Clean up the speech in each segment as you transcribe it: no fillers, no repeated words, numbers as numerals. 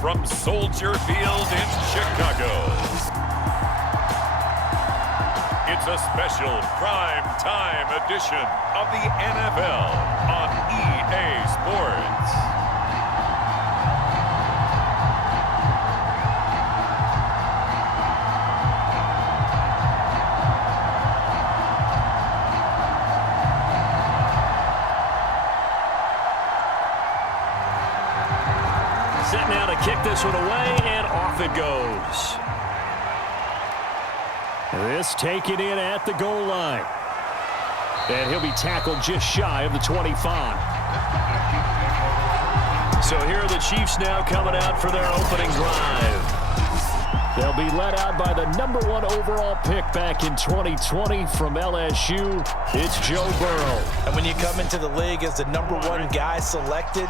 from Soldier Field in Chicago. It's a special prime time edition of the NFL on EA Sports. Set now to kick this one away, and off it goes. This taken in at the goal line. And he'll be tackled just shy of the 25. So here are the Chiefs now coming out for their opening drive. They'll be led out by the #1 overall pick back in 2020 from LSU. It's Joe Burrow. And when you come into the league as the #1 guy selected,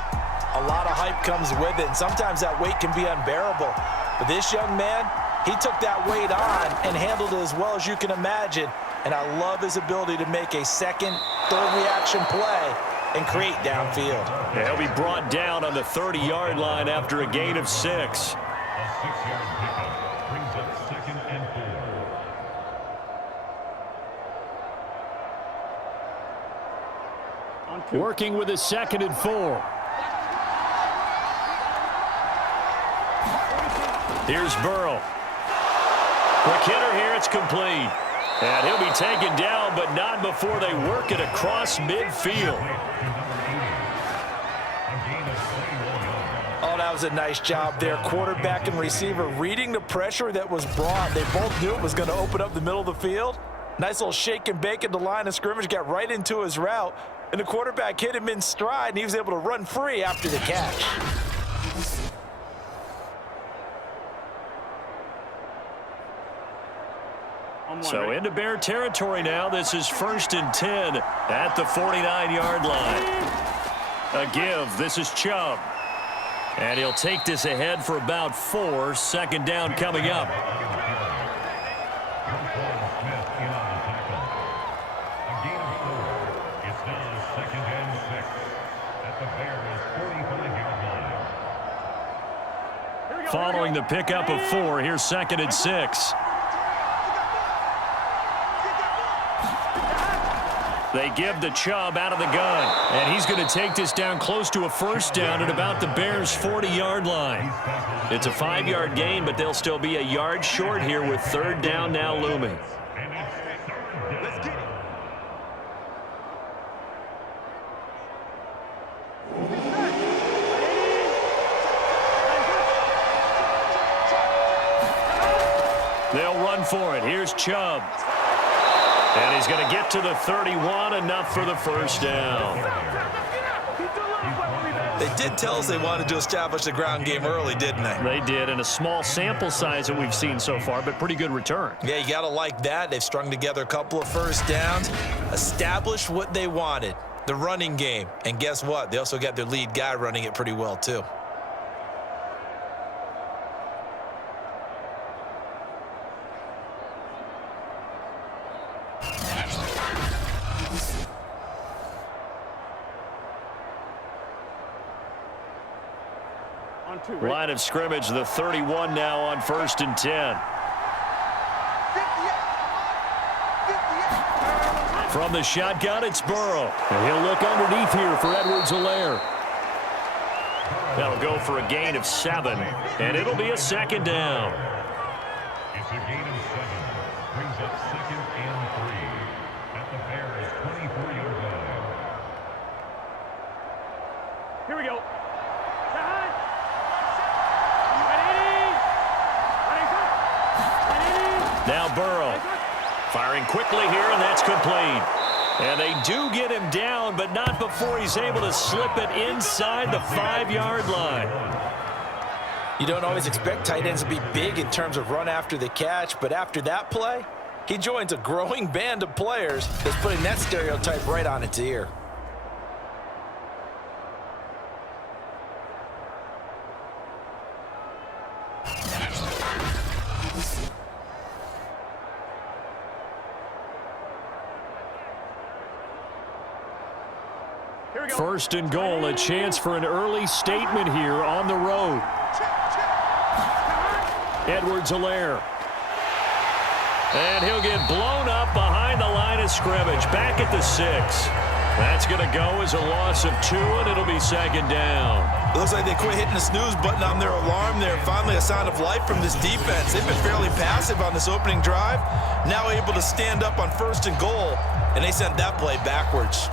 a lot of hype comes with it, and sometimes that weight can be unbearable. But this young man, he took that weight on and handled it as well as you can imagine. And I love his ability to make a second, third reaction play and create downfield. Yeah, he'll be brought down on the 30-yard line after a gain of 6. A 6-yard pickup brings up 2nd and 4. Working with his 2nd and 4. Here's Burrow. Quick hitter here, it's complete. And he'll be taken down, but not before they work it across midfield. Oh, that was a nice job there. Quarterback and receiver reading the pressure that was brought. They both knew it was going to open up the middle of the field. Nice little shake and bake at the line of scrimmage, got right into his route. And the quarterback hit him in stride, and he was able to run free after the catch. So into Bear territory now. This is 1st and 10 at the 49-yard line. A give. This is Chubb. And he'll take this ahead for about 4. 2nd down coming up. Following the pickup of 4, here's 2nd and 6. They give the Chubb out of the gun. And he's going to take this down close to a 1st down at about the Bears' 40-yard line. It's a 5-yard gain, but they'll still be a yard short here with 3rd down now looming. They'll run for it. Here's Chubb. And he's going to get to the 31, enough for the 1st down. They did tell us they wanted to establish the ground game early, didn't they? They did, and a small sample size that we've seen so far, but pretty good return. Yeah, you got to like that. They've strung together a couple of 1st downs, established what they wanted, the running game. And guess what? They also got their lead guy running it pretty well, too. Line of scrimmage, the 31 now on 1st and 10. From the shotgun, it's Burrow. And he'll look underneath here for Edwards-Helaire. That'll go for a gain of 7, and it'll be a 2nd down. It's a gain of 7. Brings up 2nd and 3 at the Bears' 24-yard line. Here we go. Now Burrow firing quickly here, and that's complete. And they do get him down, but not before he's able to slip it inside the 5-yard line. You don't always expect tight ends to be big in terms of run after the catch, but after that play, he joins a growing band of players that's putting that stereotype right on its ear. First and goal, a chance for an early statement here on the road. Edwards-Helaire. And he'll get blown up behind the line of scrimmage. Back at the 6. That's going to go as a loss of 2, and it'll be second down. It looks like they quit hitting the snooze button on their alarm there. Finally a sign of life from this defense. They've been fairly passive on this opening drive. Now able to stand up on 1st and goal, and they sent that play backwards.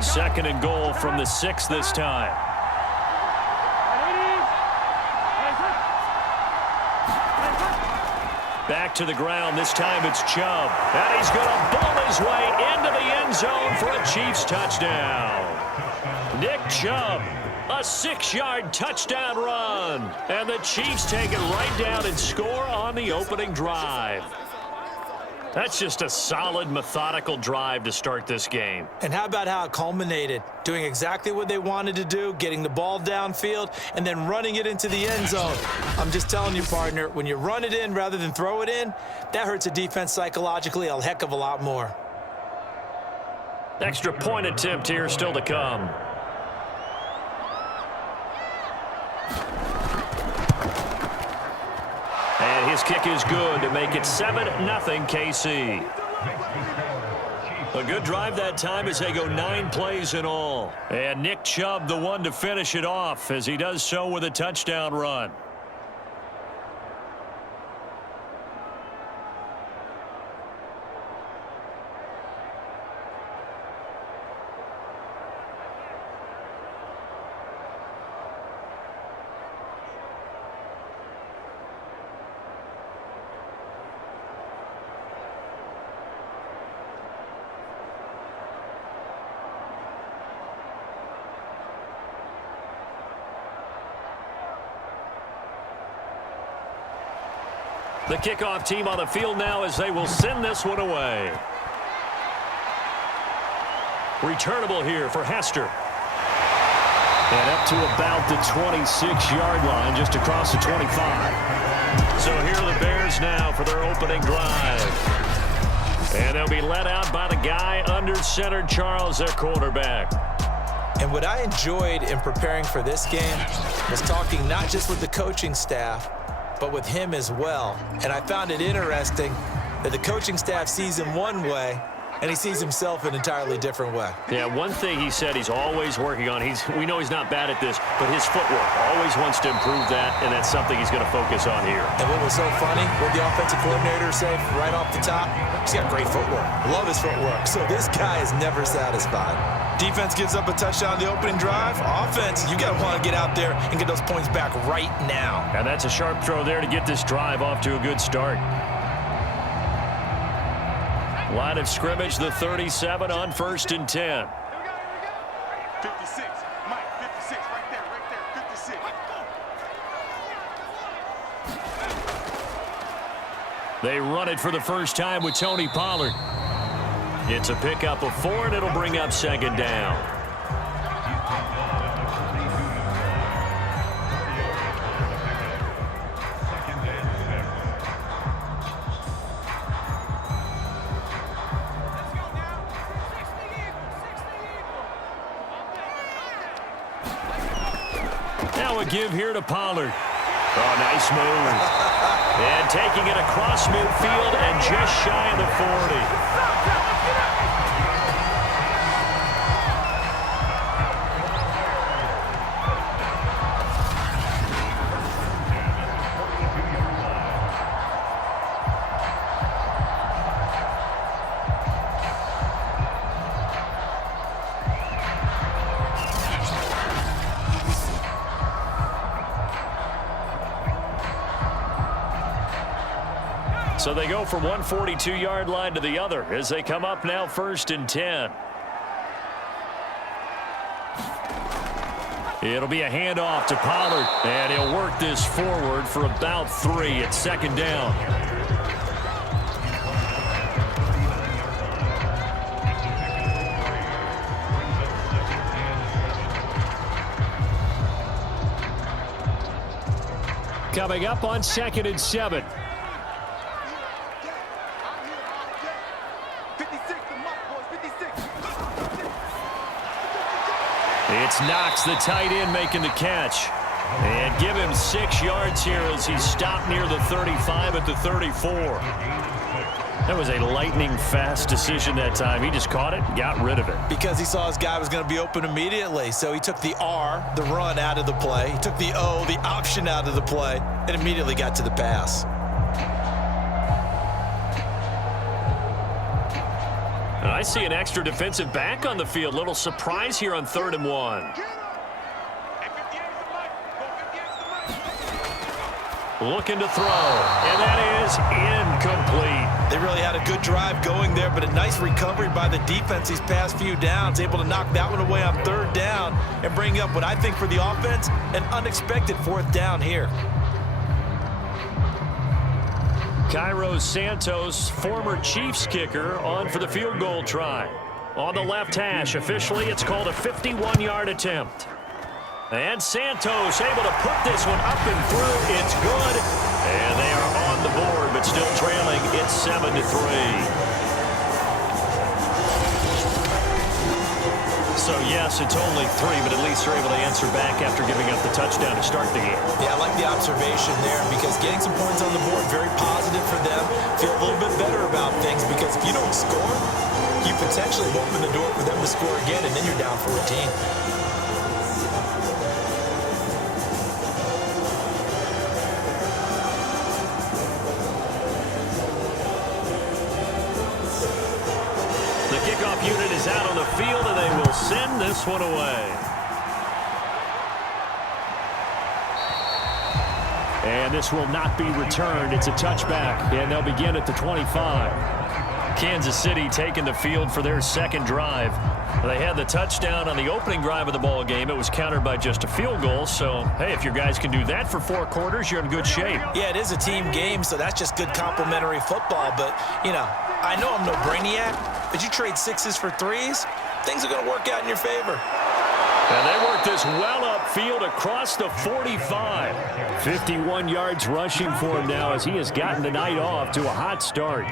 Second and goal from the 6 this time. Back to the ground. This time it's Chubb. And he's going to bowl his way into the end zone for a Chiefs touchdown. Nick Chubb, a 6-yard touchdown run. And the Chiefs take it right down and score on the opening drive. That's just a solid, methodical drive to start this game. And how about how it culminated? Doing exactly what they wanted to do, getting the ball downfield, and then running it into the end zone. I'm just telling you, partner, when you run it in rather than throw it in, that hurts a defense psychologically a heck of a lot more. Extra point attempt here still to come. And his kick is good to make it 7-0 KC. A good drive that time as they go 9 plays in all. And Nick Chubb, the one to finish it off, as he does so with a touchdown run. The kickoff team on the field now as they will send this one away. Returnable here for Hester. And up to about the 26-yard line, just across the 25. So here are the Bears now for their opening drive. And they'll be led out by the guy under center, Charles, their quarterback. And what I enjoyed in preparing for this game was talking not just with the coaching staff, but with him as well. And I found it interesting that the coaching staff sees him one way, and he sees himself an entirely different way. Yeah, one thing he said he's always working on, we know he's not bad at this, but his footwork, always wants to improve that, and that's something he's going to focus on here. And what was so funny, what the offensive coordinator said right off the top, he's got great footwork. Love his footwork. So this guy is never satisfied. Defense gives up a touchdown on the opening drive. Offense, you got to want to get out there and get those points back right now. And that's a sharp throw there to get this drive off to a good start. Line of scrimmage, the 37 on 1st and 10. 56, Mike, 56, right there, 56. They run it for the first time with Tony Pollard. It's a pickup of 4, and it'll bring up second down. Now a give here to Pollard. Oh, nice move. And taking it across midfield and just shy of the 40. So they go from one 42-yard line to the other as they come up now 1st and 10. It'll be a handoff to Pollard, and he'll work this forward for about 3 at second down. Coming up on 2nd and 7. It's Knox, the tight end, making the catch. And give him 6 yards here as he stopped near the 35 at the 34. That was a lightning-fast decision that time. He just caught it and got rid of it. Because he saw his guy was going to be open immediately. So he took the R, the run, out of the play. He took the O, the option, out of the play, and immediately got to the pass. And I see an extra defensive back on the field. Little surprise here on 3rd and 1. Looking to throw, and that is incomplete. They really had a good drive going there, but a nice recovery by the defense these past few downs, able to knock that one away on 3rd down and bring up what I think for the offense, an unexpected 4th down here. Cairo Santos, former Chiefs kicker, on for the field goal try. On the left hash, officially it's called a 51-yard attempt. And Santos able to put this one up and through. It's good. And they are on the board, but still trailing. It's 7-3. So, yes, it's only 3, but at least they're able to answer back after giving up the touchdown to start the game. Yeah, I like the observation there because getting some points on the board, very positive for them. Feel a little bit better about things because if you don't score, you potentially open the door for them to score again, and then you're down 14. Unit is out on the field, and they will send this one away. And this will not be returned. It's a touchback, and they'll begin at the 25. Kansas City taking the field for their 2nd drive. They had the touchdown on the opening drive of the ball game. It was countered by just a field goal. So, hey, if your guys can do that for 4 quarters, you're in good shape. Yeah, it is a team game, so that's just good complimentary football. But, you know, I know I'm no brainiac, but you trade 6s for 3s, things are going to work out in your favor. And they work this well upfield across the 45. 51 yards rushing for him now as he has gotten the night off to a hot start.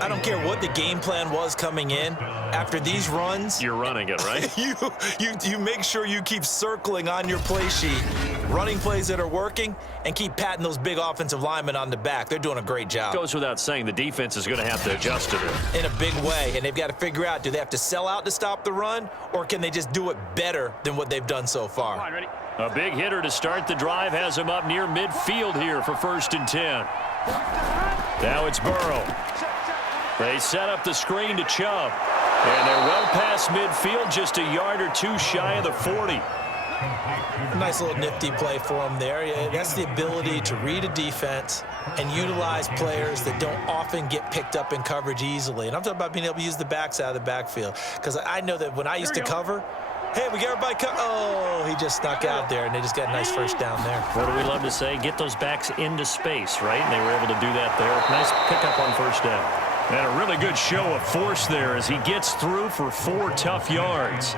I don't care what the game plan was coming in. After these runs, you're running it, right? you make sure you keep circling on your play sheet, running plays that are working, and keep patting those big offensive linemen on the back. They're doing a great job. Goes without saying the defense is going to have to adjust to this. In a big way, and they've got to figure out, do they have to sell out to stop the run, or can they just do it better than what they've done so far? Come on, ready? A big hitter to start the drive has him up near midfield here for 1st and 10. Now it's Burrow. They set up the screen to Chubb. And they're well past midfield, just a yard or 2 shy of the 40. A nice little nifty play for him there. Yeah, that's the ability to read a defense and utilize players that don't often get picked up in coverage easily. And I'm talking about being able to use the backs out of the backfield. Because I know that when I used to cover, hey, we got everybody oh, he just snuck out there, and they just got a nice 1st down there. What do we love to say? Get those backs into space, right? And they were able to do that there. Nice pickup on 1st down. And a really good show of force there as he gets through for 4 tough yards.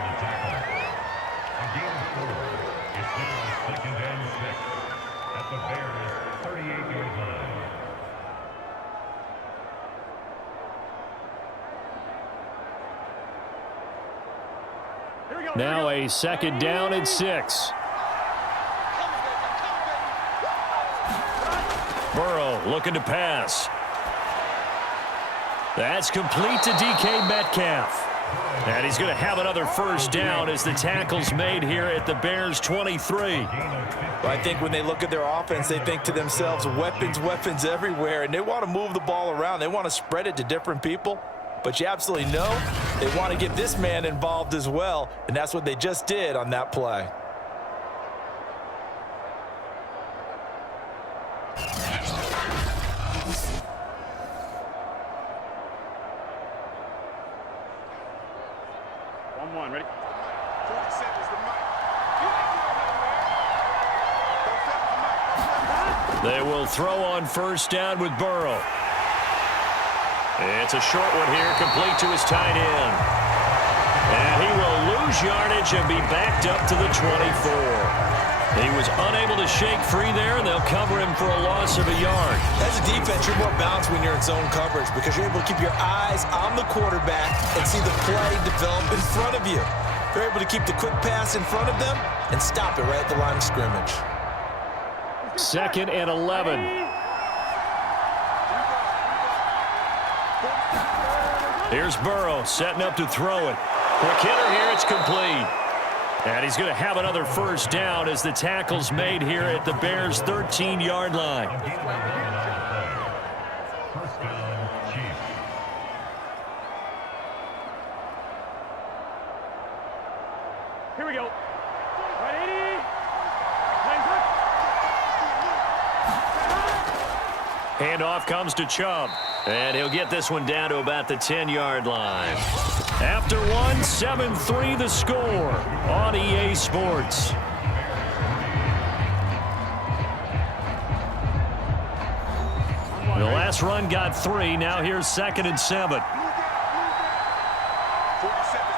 Now a 2nd down and 6. Burrow looking to pass. That's complete to DK Metcalf. And he's going to have another 1st down as the tackle's made here at the Bears' 23. Well, I think when they look at their offense, they think to themselves, weapons, weapons everywhere, and they want to move the ball around. They want to spread it to different people. But you absolutely know they want to get this man involved as well, and that's what they just did on that play. One, ready? 47 is the mic. They will throw on 1st down with Burrow. It's a short one here, complete to his tight end. And he will lose yardage and be backed up to the 24. He was unable to shake free there, and they'll cover him for a loss of a yard. As a defense, you're more balanced when you're in zone coverage because you're able to keep your eyes on the quarterback and see the play develop in front of you. They're able to keep the quick pass in front of them and stop it right at the line of scrimmage. 2nd and 11. Here's Burrow setting up to throw it. Quick hitter here, it's complete. And he's going to have another first down as the tackle's made here at the Bears' 13-yard line. First down, Chiefs. Here we go. Handoff comes to Chubb. And he'll get this one down to about the 10-yard line. After one, 7-3 the score on EA Sports. The last run got 3. Now here's 2nd and 7. 47's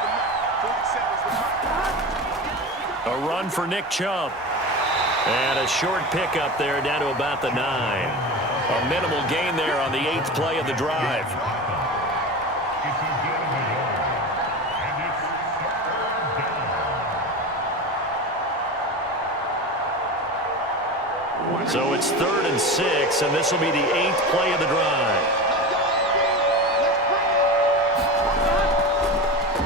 the mark. 47's the mark. A run for Nick Chubb. And a short pickup there down to about the 9. A minimal gain there on the 8th play of the drive. It's a gain of a yard. And it's third down. So it's 3rd and 6, and this will be the 8th play of the drive.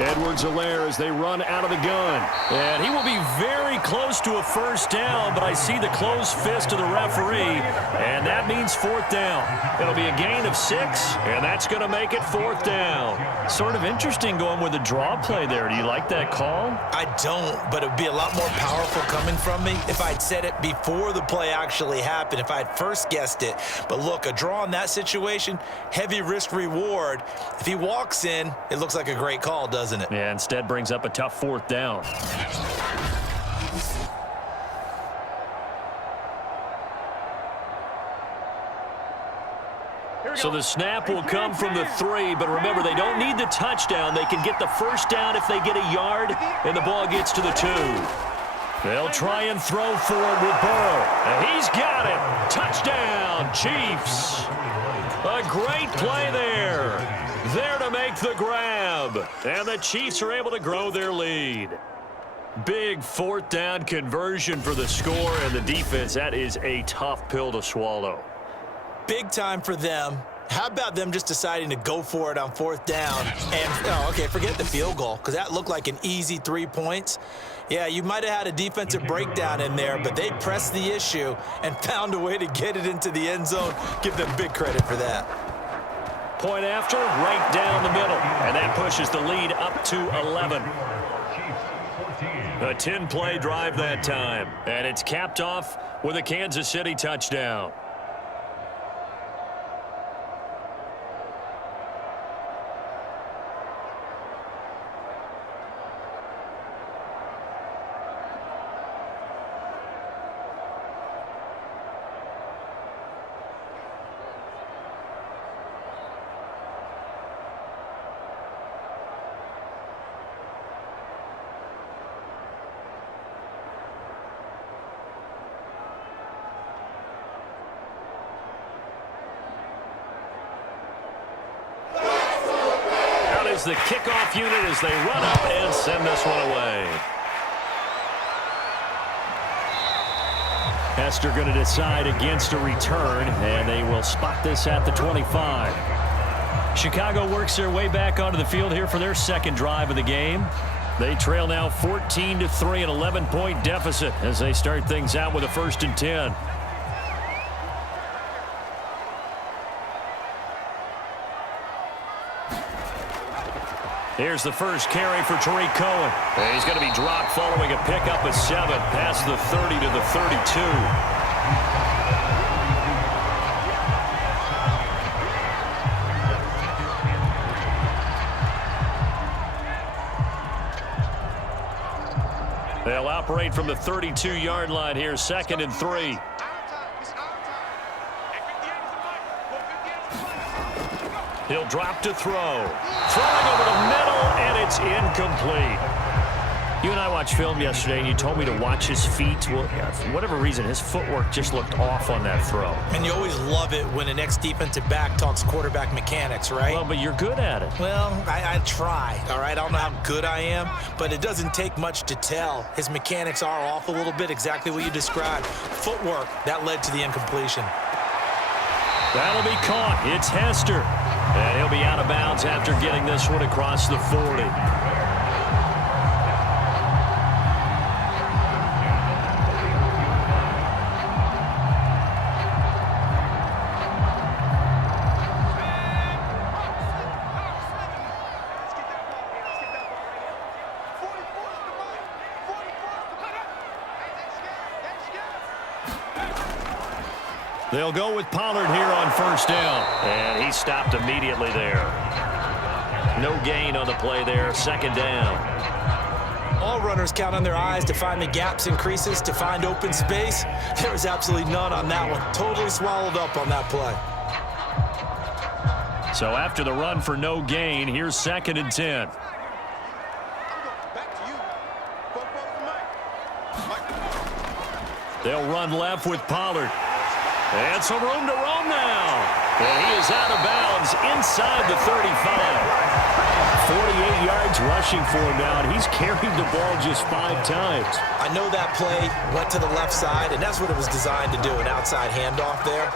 Edwards-Helaire as they run out of the gun. And he will be very close to a first down, but I see the closed fist of the referee, and that means 4th down. It'll be a gain of 6, and that's going to make it 4th down. Sort of interesting going with a draw play there. Do you like that call? I don't, but it would be a lot more powerful coming from me if I'd said it before the play actually happened, if I'd first guessed it. But look, a draw in that situation, heavy risk reward. If he walks in, it looks like a great call, doesn't it? Yeah, instead brings up a tough 4th down. So the snap will come from the 3, but remember, they don't need the touchdown. They can get the first down if they get a yard, and the ball gets to the 2. They'll try and throw for it with Burrow. And he's got it. Touchdown, Chiefs. A great play there. There to make the grab. And the Chiefs are able to grow their lead. Big 4th down conversion for the score, and the defense, that is a tough pill to swallow. Big time for them. How about them just deciding to go for it on 4th down? And, okay, forget the field goal, because that looked like an easy 3 points. Yeah, you might have had a defensive breakdown in there, but they pressed the issue and found a way to get it into the end zone. Give them big credit for that. Point after, right down the middle. And that pushes the lead up to 11. A 10-play drive that time. And it's capped off with a Kansas City touchdown. Is the kickoff unit as they run up and send this one away. Hester going to decide against a return, and they will spot this at the 25. Chicago works their way back onto the field here for their 2nd drive of the game. They trail now 14-3, an 11-point deficit as they start things out with a 1st and 10. Here's the first carry for Tariq Cohen. And he's going to be dropped following a pickup of 7 past the 30 to the 32. They'll operate from the 32-yard line here, 2nd and 3. He'll drop to throw. Throwing over the middle, and it's incomplete. You and I watched film yesterday, and you told me to watch his feet. Well, for whatever reason, his footwork just looked off on that throw. And you always love it when an ex-defensive back talks quarterback mechanics, right? Well, but you're good at it. Well, I try, all right? I don't know how good I am, but it doesn't take much to tell. His mechanics are off a little bit, exactly what you described. Footwork, that led to the incompletion. That'll be caught. It's Hester. And he'll be out of bounds after getting this one across the 40. They'll go with Pollard here on first down. And he stopped immediately there. No gain on the play there. Second down. All runners count on their eyes to find the gaps and creases, to find open space. There was absolutely none on that one. Totally swallowed up on that play. So after the run for no gain, here's 2nd and 10. They'll run left with Pollard. And some room to roam now. And he is out of bounds inside the 35. 48 yards rushing for him now, and he's carried the ball just 5 times. I know that play went to the left side, and that's what it was designed to do, an outside handoff there.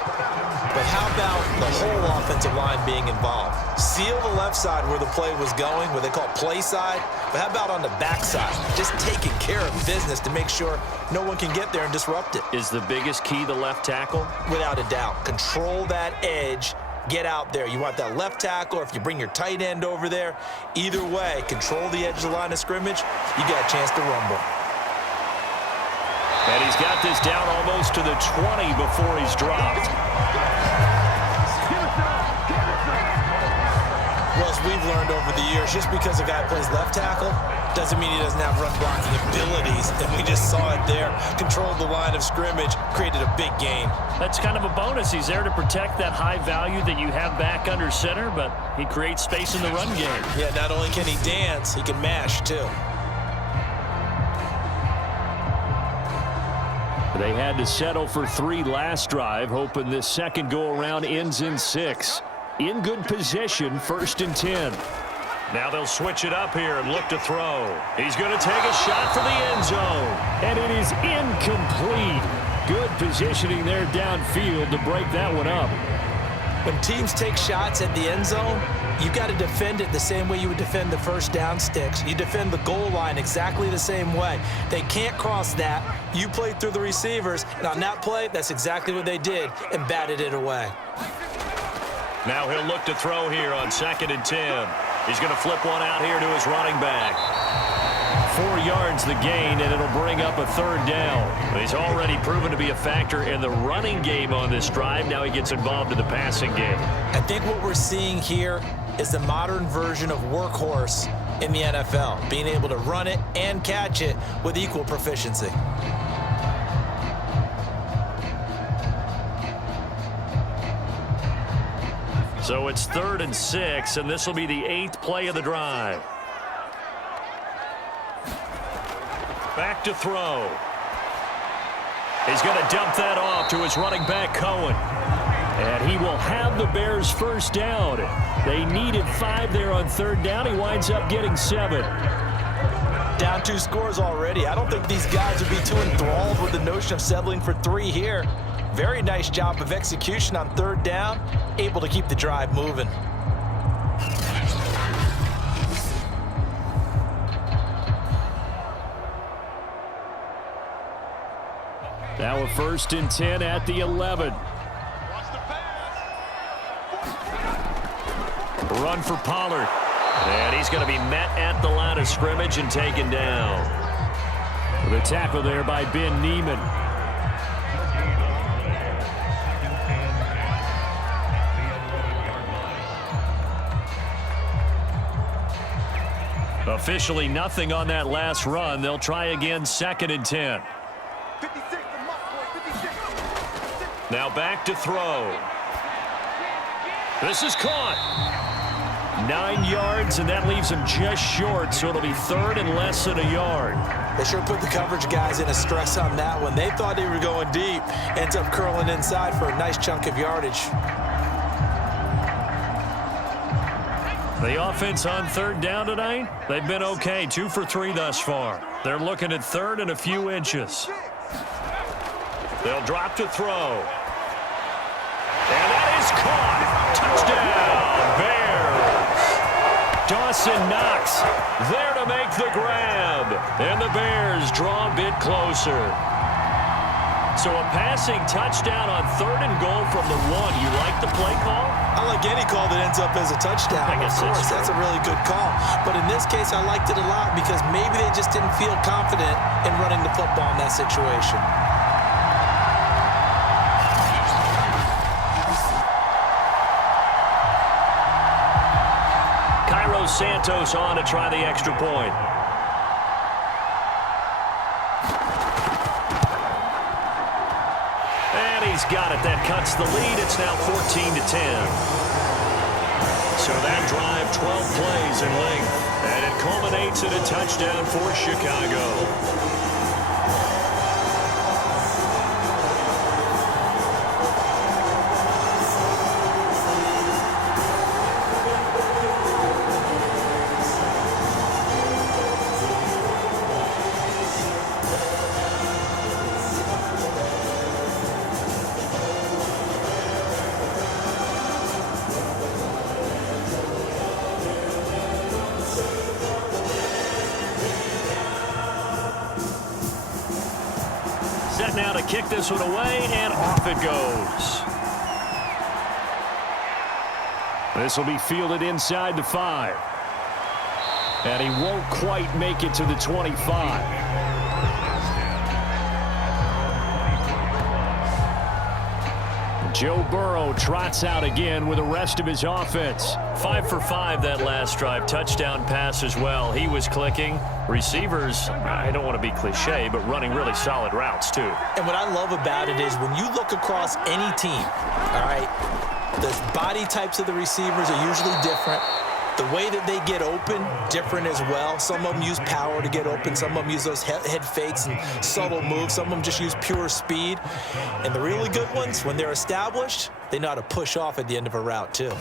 But how about the whole offensive line being involved? Seal the left side where the play was going, what they call play side. But how about on the back side? Just taking care of business to make sure no one can get there and disrupt it. Is the biggest key the left tackle? Without a doubt. Control that edge. Get out there. You want that left tackle, or if you bring your tight end over there, either way, control the edge of the line of scrimmage, you got a chance to rumble. And he's got this down almost to the 20 before he's dropped. Well, as we've learned over the years, just because a guy plays left tackle doesn't mean he doesn't have run blocking abilities. And we just saw it there. Controlled the line of scrimmage, created a big gain. That's kind of a bonus. He's there to protect that high value that you have back under center, but he creates space in the run game. Yeah, not only can he dance, he can mash too. They had to settle for 3 last drive, hoping this second go-around ends in 6. In good position, 1st and 10. Now they'll switch it up here and look to throw. He's going to take a shot for the end zone. And it is incomplete. Good positioning there downfield to break that one up. When teams take shots at the end zone, you got to defend it the same way you would defend the first down sticks. You defend the goal line exactly the same way. They can't cross that. You played through the receivers, and on that play, that's exactly what they did and batted it away. Now he'll look to throw here on 2nd and 10. He's going to flip one out here to his running back. 4 yards the gain, and it'll bring up a 3rd down. He's already proven to be a factor in the running game on this drive. Now he gets involved in the passing game. I think what we're seeing here is the modern version of workhorse in the NFL, being able to run it and catch it with equal proficiency. So it's 3rd and 6, and this will be the 8th play of the drive. Back to throw. He's going to dump that off to his running back, Cohen. And he will have the Bears first down. They needed 5 there on 3rd down. He winds up getting 7. Down 2 scores already. I don't think these guys would be too enthralled with the notion of settling for 3 here. Very nice job of execution on 3rd down, able to keep the drive moving. Now a 1st and 10 at the 11. Run for Pollard. And he's going to be met at the line of scrimmage and taken down. The tackle there by Ben Neiman. Officially nothing on that last run. They'll try again 2nd and 10. 56, Now back to throw. This is caught. 9 yards, and that leaves him just short, so it'll be third and less than a yard. They sure put the coverage guys in a stress on that one. They thought they were going deep. Ends up curling inside for a nice chunk of yardage. The offense on third down tonight, they've been okay, 2 for 3 thus far. They're looking at third and a few inches. They'll drop to throw. And that is caught. Touchdown, Bears. Dawson Knox there to make the grab. And the Bears draw a bit closer. So a passing touchdown on third and goal from the 1. You like the play call? I like any call that ends up as a touchdown. I guess of course, that's a really good call. But in this case, I liked it a lot because maybe they just didn't feel confident in running the football in that situation. Santos on to try the extra point. And he's got it. That cuts the lead. It's now 14-10. So that drive, 12 plays in length. And it culminates in a touchdown for Chicago. Now to kick this one away, and off it goes. This will be fielded inside the 5. And he won't quite make it to the 25. Joe Burrow trots out again with the rest of his offense. 5 for 5 that last drive. Touchdown pass as well. He was clicking. Receivers, I don't want to be cliche, but running really solid routes too. And what I love about it is when you look across any team, all right, the body types of the receivers are usually different. The way that they get open, different as well. Some of them use power to get open. Some of them use those head fakes and subtle moves. Some of them just use pure speed. And the really good ones, when they're established, they know how to push off at the end of a route too.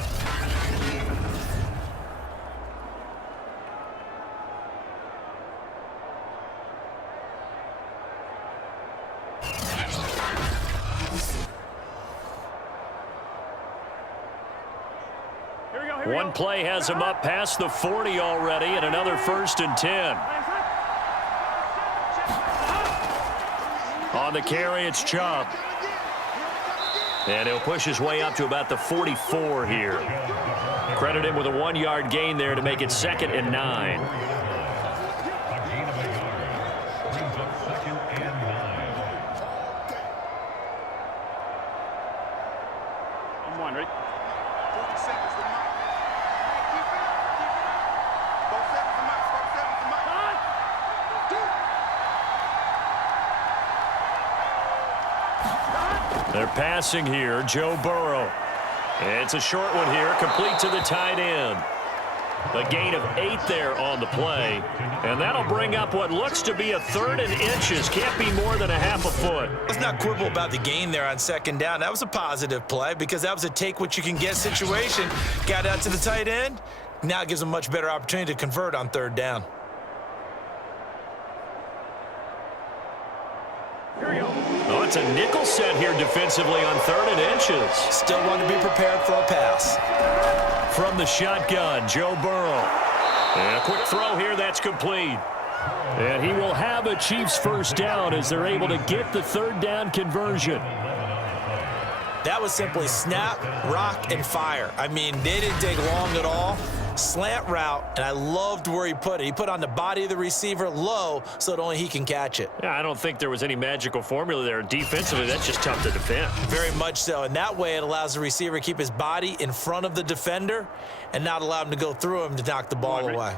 One play has him up past the 40 already, and another 1st and 10. On the carry, it's Chubb. And he'll push his way up to about the 44 here. Credit him with a 1-yard gain there to make it 2nd and 9. I'm wondering. They're passing here, Joe Burrow. It's a short one here, complete to the tight end. A gain of 8 there on the play. And that'll bring up what looks to be a 3rd and inches. Can't be more than a half a foot. Let's not quibble about the gain there on 2nd down. That was a positive play because that was a take-what-you-can-get situation. Got out to the tight end. Now it gives them a much better opportunity to convert on 3rd down. Oh, it's a nickel set here defensively on 3rd and inches. Still want to be prepared for a pass. From the shotgun, Joe Burrow. And a quick throw here, that's complete. And he will have a Chiefs 1st down as they're able to get the 3rd down conversion. That was simply snap, rock, and fire. I mean, they didn't take long at all. Slant route, and I loved where he put it. He put on the body of the receiver low so that only he can catch it. Yeah, I don't think there was any magical formula there. Defensively, that's just tough to defend. Very much so, and that way it allows the receiver to keep his body in front of the defender and not allow him to go through him to knock the ball away.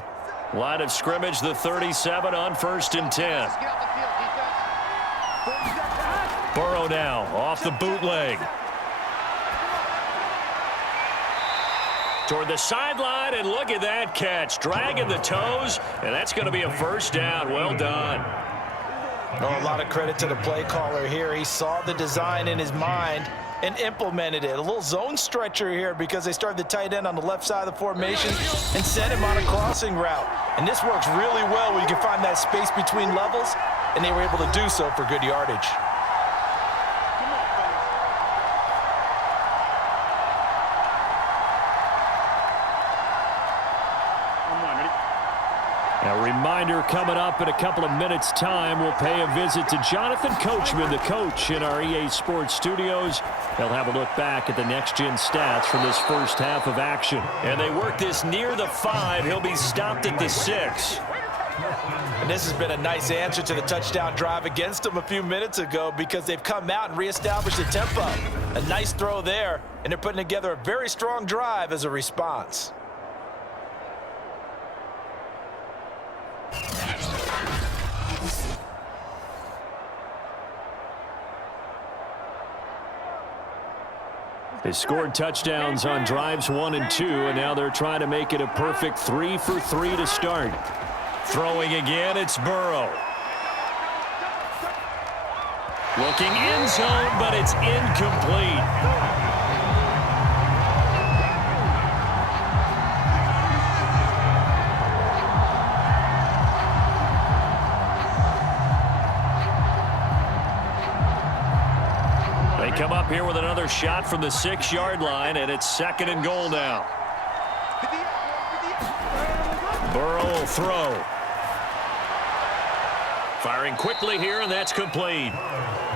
Line of scrimmage, the 37 on 1st and 10. Burrow now off the bootleg. Toward the sideline, and look at that catch. Dragging the toes, and that's going to be a first down. Well done. Oh, a lot of credit to the play caller here. He saw the design in his mind and implemented it. A little zone stretcher here because they started the tight end on the left side of the formation and sent him on a crossing route. And this works really well when you can find that space between levels, and they were able to do so for good yardage. A reminder coming up in a couple of minutes' time, we'll pay a visit to Jonathan Coachman, the coach in our EA Sports studios. They'll have a look back at the next-gen stats from this first half of action. And they work this near the 5. He'll be stopped at the 6. And this has been a nice answer to the touchdown drive against them a few minutes ago because they've come out and reestablished the tempo. A nice throw there, and they're putting together a very strong drive as a response. They scored touchdowns on drives 1 and 2, and now they're trying to make it a perfect 3 for 3 to start. Throwing again, it's Burrow. Looking end zone, but it's incomplete. Come up here with another shot from the 6-yard line, and it's 2nd and goal now. Burrow will throw. Firing quickly here, and that's complete.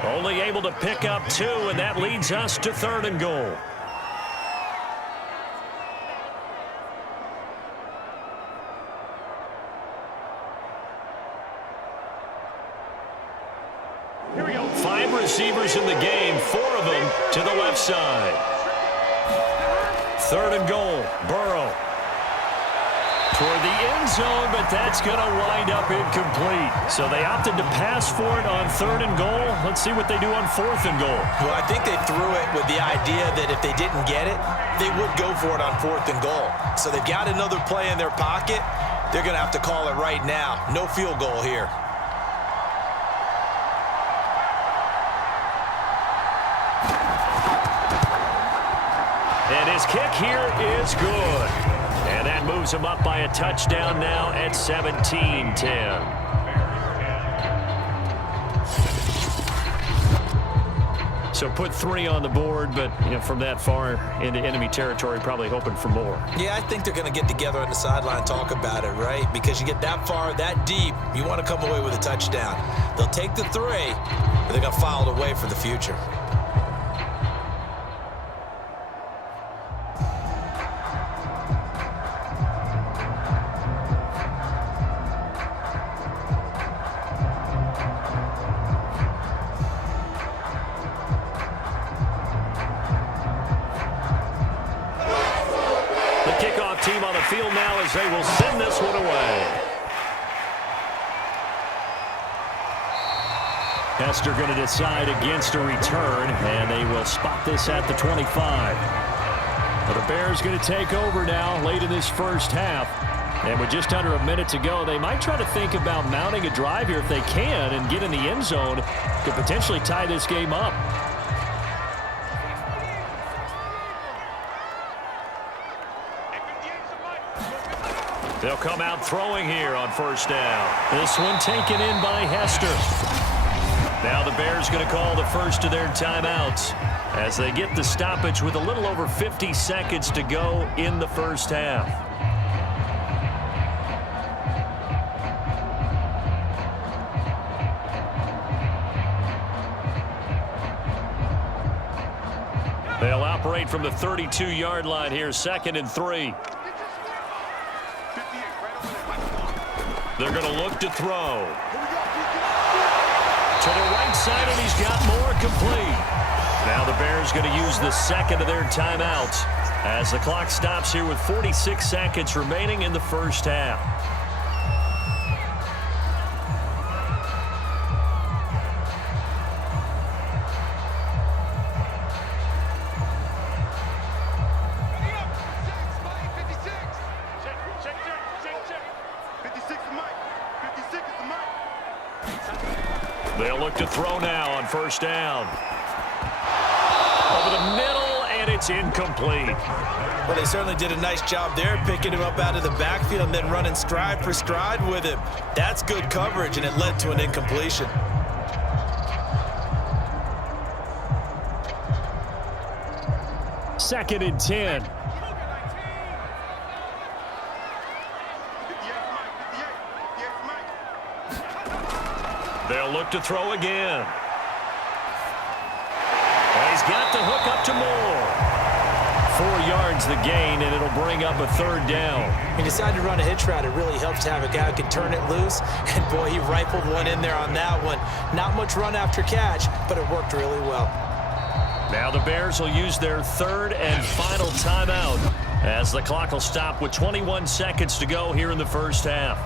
Only able to pick up 2, and that leads us to 3rd and goal. Receivers in the game, 4 of them to the left side. 3rd and goal, Burrow. Toward the end zone, but that's going to wind up incomplete. So they opted to pass for it on 3rd and goal. Let's see what they do on 4th and goal. Well, I think they threw it with the idea that if they didn't get it, they would go for it on 4th and goal. So they've got another play in their pocket. They're going to have to call it right now. No field goal here. And his kick here is good. And that moves him up by a touchdown now at 17-10. So put 3 on the board, but from that far into enemy territory, probably hoping for more. Yeah, I think they're going to get together on the sideline and talk about it, right? Because you get that far, that deep, you want to come away with a touchdown. They'll take the 3, but they're going to file it away for the future. Team on the field now as they will send this one away. Hester going to decide against a return, and they will spot this at the 25. But the Bears going to take over now late in this first half. And with just under a minute to go, they might try to think about mounting a drive here if they can and get in the end zone to potentially tie this game up. They'll come out throwing here on 1st down. This one taken in by Hester. Now the Bears going to call the first of their timeouts as they get the stoppage with a little over 50 seconds to go in the first half. They'll operate from the 32-yard line here, 2nd and 3. They're going to look to throw. To the right side, and he's got more complete. Now the Bears going to use the 2nd of their timeouts as the clock stops here with 46 seconds remaining in the first half. They'll look to throw now on first down. Over the middle, and it's incomplete. Well, they certainly did a nice job there, picking him up out of the backfield and then running stride for stride with him. That's good coverage, and it led to an incompletion. Second and 10. They'll look to throw again. And he's got the hook up to Moore. 4 yards the gain, and it'll bring up a third down. He decided to run a hitch route. It really helps to have a guy who can turn it loose. And, boy, he rifled one in there on that one. Not much run after catch, but it worked really well. Now the Bears will use their third and final timeout as the clock will stop with 21 seconds to go here in the first half.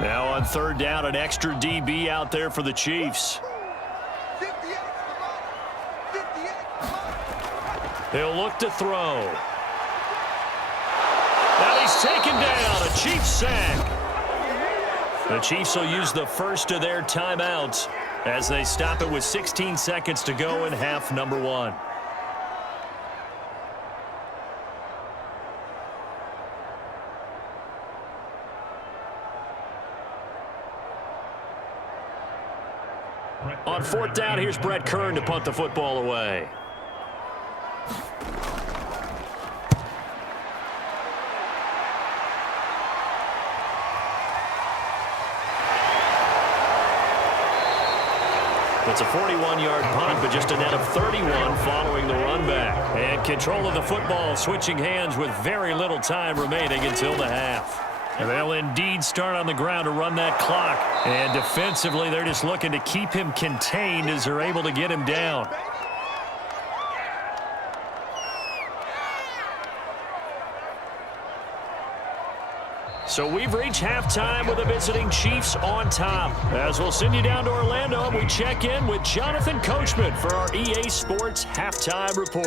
Now on third down, an extra DB out there for the Chiefs. He'll look to throw. And he's taken down, a Chiefs sack. The Chiefs will use the first of their timeouts as they stop it with 16 seconds to go in half number 1. On fourth down, here's Brett Kern to punt the football away. It's a 41-yard punt, but just a net of 31 following the run back. And control of the football switching hands with very little time remaining until the half. And they'll indeed start on the ground to run that clock. And defensively, they're just looking to keep him contained as they're able to get him down. So we've reached halftime with the visiting Chiefs on top. As we'll send you down to Orlando, we check in with Jonathan Coachman for our EA Sports Halftime Report.